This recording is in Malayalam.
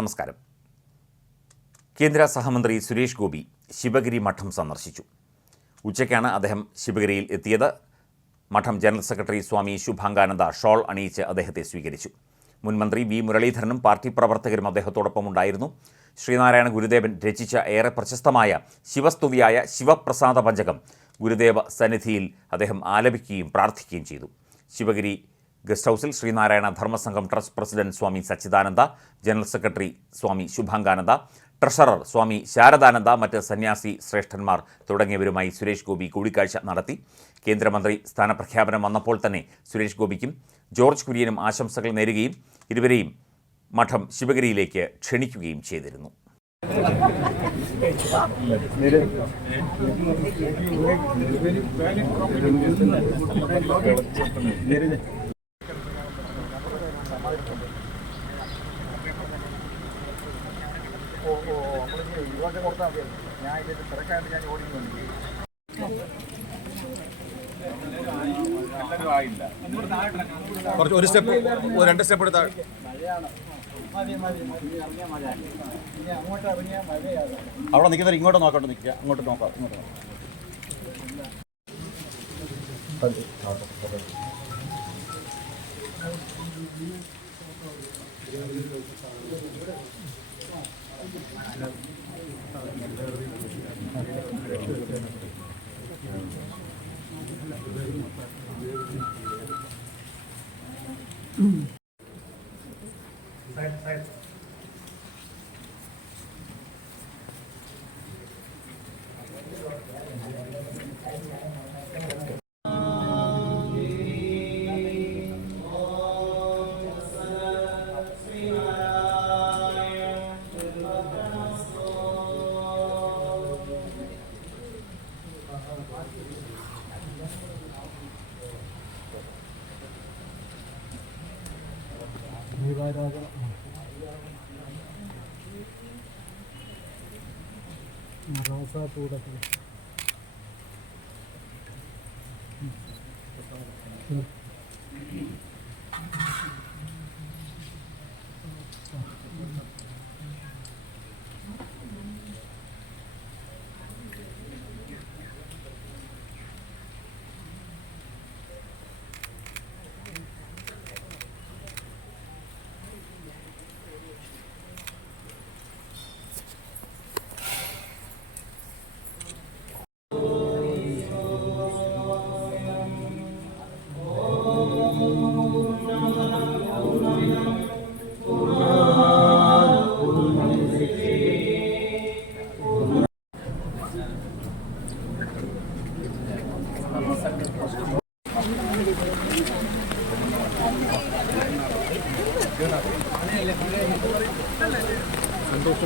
നമസ്കാരം. കേന്ദ്ര സഹമന്ത്രി സുരേഷ് ഗോപി ശിവഗിരി മഠം സന്ദർശിച്ചു. ഉച്ചയ്ക്കാണ് അദ്ദേഹം ശിവഗിരിയിൽ എത്തിയത്. മഠം general secretary Swami Subhangananda shawl അണിയിച്ച് അദ്ദേഹത്തെ സ്വീകരിച്ചു. മുൻമന്ത്രി വി. മുരളീധരനും പാർട്ടി പ്രവർത്തകരും അദ്ദേഹത്തോടൊപ്പം ഉണ്ടായിരുന്നു. ശ്രീനാരായണ ഗുരുദേവൻ രചിച്ച ഏറെ പ്രശസ്തമായ ശിവസ്തുവിയായ ശിവപ്രസാദ പഞ്ചകം ഗുരുദേവ സന്നിധിയിൽ അദ്ദേഹം ആലപിക്കുകയും പ്രാർത്ഥിക്കുകയും ചെയ്തു. ശിവഗിരി ഗസ്റ്റ് ഹൗസിൽ Sreenarayana Dharmasangham trust president Swami Sachidananda general secretary Swami Subhangananda treasurer Swami Sharadananda മറ്റ് സന്യാസി ശ്രേഷ്ഠന്മാർ തുടങ്ങിയവരുമായി സുരേഷ് ഗോപി കൂടിക്കാഴ്ച നടത്തി. കേന്ദ്രമന്ത്രി സ്ഥാനപ്രഖ്യാപനം വന്നപ്പോൾ തന്നെ സുരേഷ് ഗോപിക്കും ജോർജ് കുര്യനും ആശംസകൾ നേരുകയും ഇരുവരെയും മഠം ശിവഗിരിയിലേക്ക് ക്ഷണിക്കുകയും ചെയ്തിരുന്നു. ഞാൻ ഞാൻ കുറച്ച് ഒരു സ്റ്റെപ്പ് രണ്ട് സ്റ്റെപ്പ് എടുത്താൽ അവിടെ നിൽക്കുന്നവർ ഇങ്ങോട്ട് നോക്കട്ടെ നിൽക്കുക അങ്ങോട്ട് നോക്കാം ഇങ്ങോട്ട് നോക്കാം. Mm-hmm. divided up. Rosa Puda. Hmm. സന്തോഷം